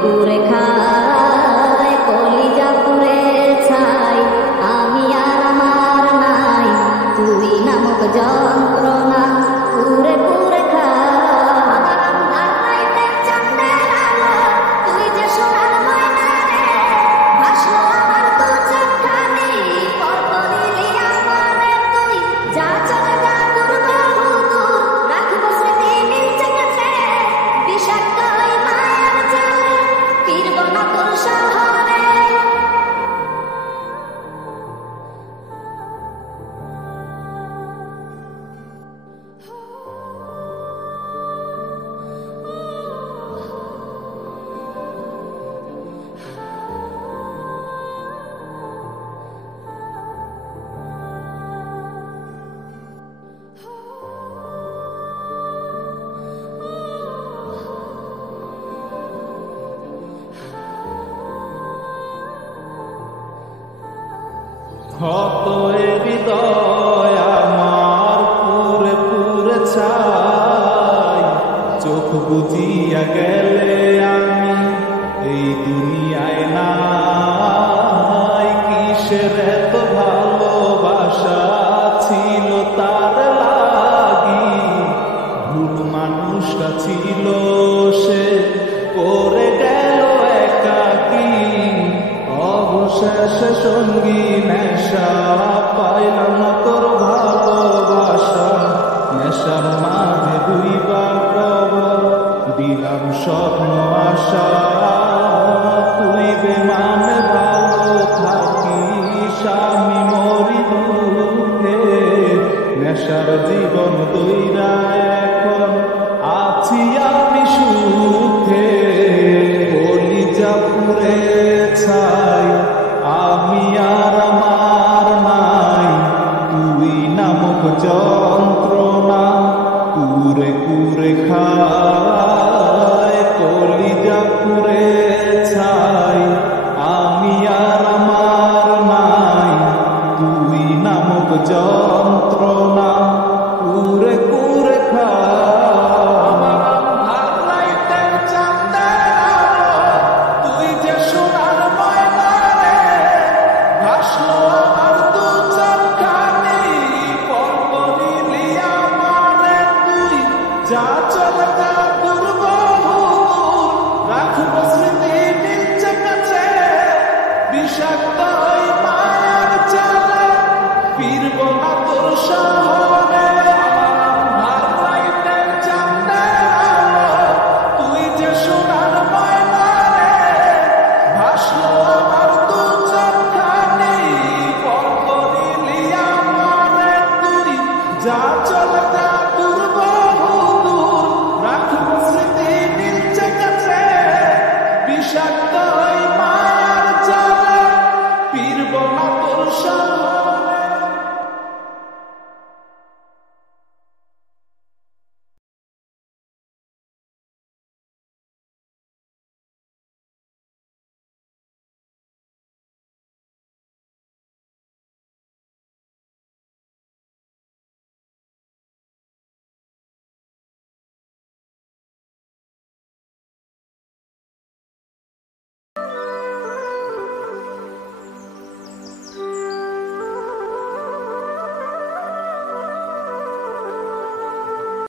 পুরে খায় কলিজা পুরে ছাই আমি আর আমার নাই তুই নামক যন্ত্রণা পুরে পুরে ক্ষত হৃদয় আমার পুরে পুরে ছাই চোখ বুঝিয়া গেলে আমি এই দুনিয়ায় নাই কিসের এত ভালোবাসা ছিল তার লাগি ভুল মানুষটা ছিল সে করে গেল একাকী অবশেষে সঙ্গী নেশা পাইলাম না তোর ভালোবাসা নেশার মাঝে দুইবার কবর দিলাম স্বপ্ন আশা তুই বেমানে ভালো থাকিস আমি মরি দুঃখে নেশার জীবন দইরা এখন আছি আমি সুখে কলিজা পুরে ছাই আমি আর আমার নাই তুই নামক যন্ত্রণা কুরে কুরে খায় কলিজা পুরে